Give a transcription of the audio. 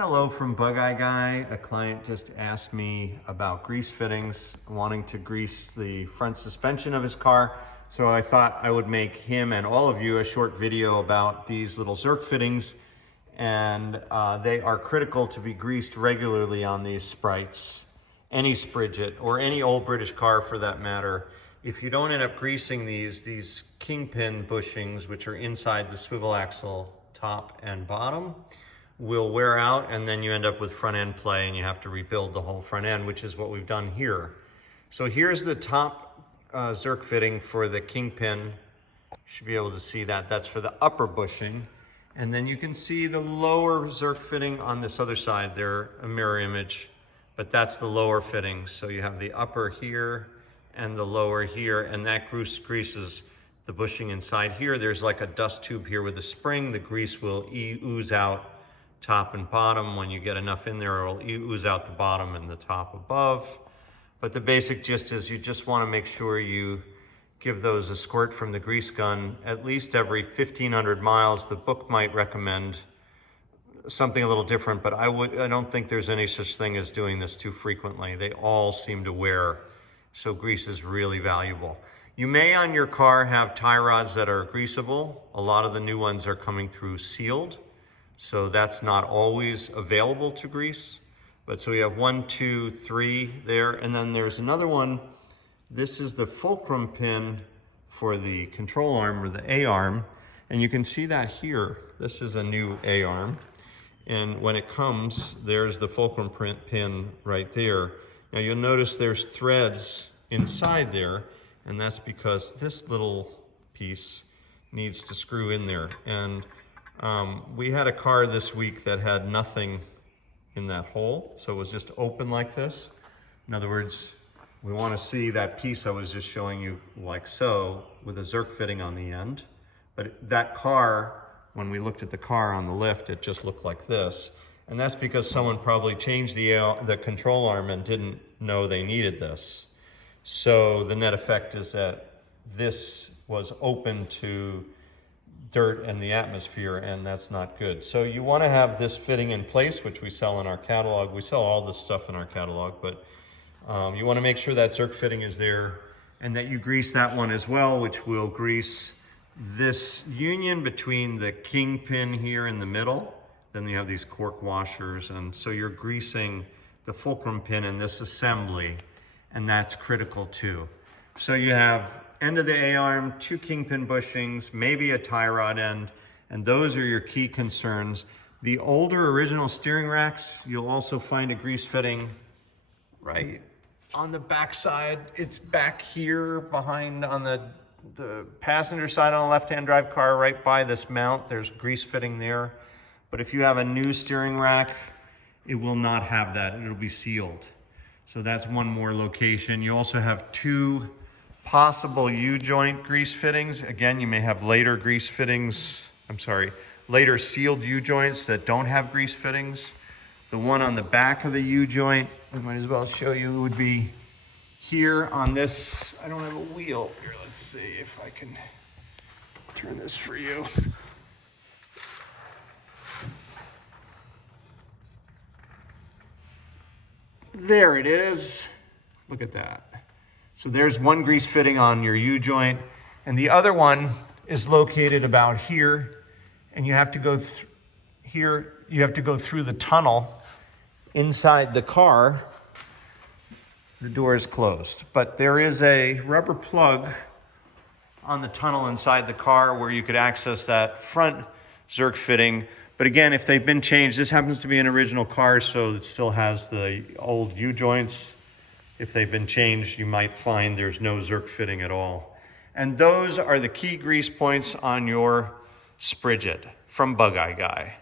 Hello from Bug Eye Guy. A client just asked me about grease fittings, wanting to grease the front suspension of his car. So I thought I would make him and all of you a short video about these little Zerk fittings. And they are critical to be greased regularly on these sprites, any Spridget or any old British car for that matter. If you don't end up greasing these kingpin bushings, which are inside the swivel axle top and bottom, will wear out, and then you end up with front end play and you have to rebuild the whole front end, which is what we've done here. So here's the top Zerk fitting for the kingpin. You should be able to see that. That's for the upper bushing. And then you can see the lower Zerk fitting on this other side. They're a mirror image, but that's the lower fitting. So you have the upper here and the lower here, and that greases the bushing inside here. There's like a dust tube here with a spring. The grease will ooze out top and bottom. When you get enough in there, it'll ooze out the bottom and the top above. But the basic gist is you just want to make sure you give those a squirt from the grease gun at least every 1,500 miles. The book might recommend something a little different, but I don't think there's any such thing as doing this too frequently. They all seem to wear, so grease is really valuable. You may on your car have tie rods that are greasable. A lot of the new ones are coming through sealed, so that's not always available to grease. But so we have 1, 2, 3 there, and then there's another one. This is the fulcrum pin for the control arm or the A-arm, and you can see that here. This is a new A-arm, and when it comes, there's the fulcrum pin right there. Now you'll notice there's threads inside there, and that's because this little piece needs to screw in there. And we had a car this week that had nothing in that hole, so it was just open like this. In other words, we want to see that piece I was just showing you like so, with a Zerk fitting on the end. But that car, when we looked at the car on the lift, it just looked like this. And that's because someone probably changed the control arm and didn't know they needed this. So the net effect is that this was open to dirt and the atmosphere, and that's not good. So you want to have this fitting in place, which we sell in our catalog. We sell all this stuff in our catalog, but you want to make sure that Zerk fitting is there and that you grease that one as well, which will grease this union between the kingpin here in the middle. Then you have these cork washers, and so you're greasing the fulcrum pin in this assembly, and that's critical too. So you have end of the A-arm, 2 kingpin bushings, maybe a tie rod end, and those are your key concerns. The older original steering racks, you'll also find a grease fitting right on the back side. It's back here behind on the passenger side on a left-hand drive car, right by this mount. There's grease fitting there. But if you have a new steering rack, it will not have that. It'll be sealed. So that's one more location. You also have 2 possible U-joint grease fittings. Again, you may have later grease fittings, later sealed U-joints that don't have grease fittings. The one on the back of the U-joint, I might as well show you, would be here on this. I don't have a wheel. Here, let's see if I can turn this for you. There it is. Look at that. So there's one grease fitting on your U-joint, and the other one is located about here, and you have to go here. You have to go through the tunnel inside the car. The door is closed, but there is a rubber plug on the tunnel inside the car where you could access that front Zerk fitting. But again, if they've been changed, this happens to be an original car, so it still has the old U-joints. If they've been changed, you might find there's no Zerk fitting at all. And those are the key grease points on your Spridget from Bug Eye Guy.